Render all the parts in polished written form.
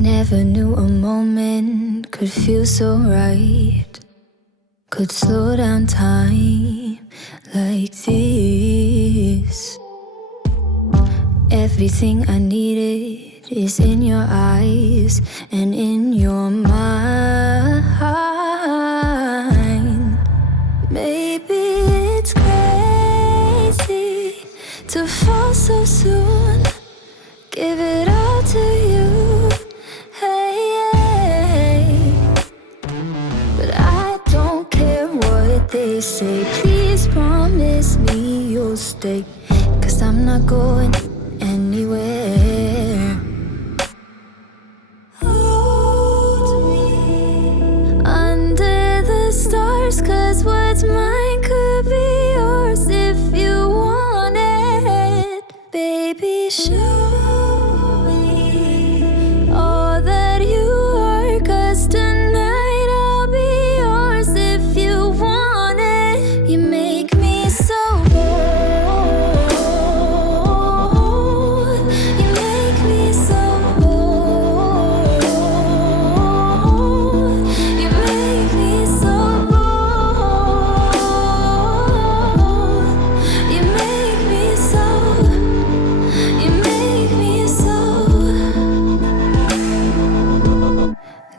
Never knew a moment could feel so right, could slow down time like this. Everything I needed is in your eyes and in your mind. Maybe it's crazy to fall so soon, give it all to you, hey. But I don't care what they say, please promise me you'll stay, 'cause I'm not going anywhere. Hold me under the stars, 'cause what's mine could be yours if you want it. Baby, show me all that you are, 'cause tonight I'll be yours if you want it. You make me so bold, you make me so bold, you make me so bold, you make me so, you make me so.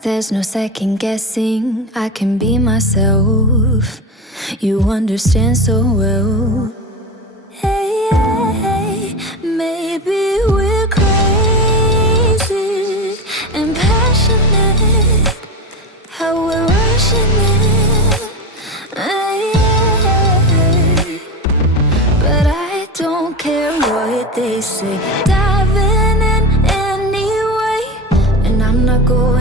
There's no second guessing, I can be myself. You understand so well. Hey, hey, maybe we're crazy and passionate, how we're rushing in. Hey, hey, but I don't care what they say, diving in anyway, and I'm not going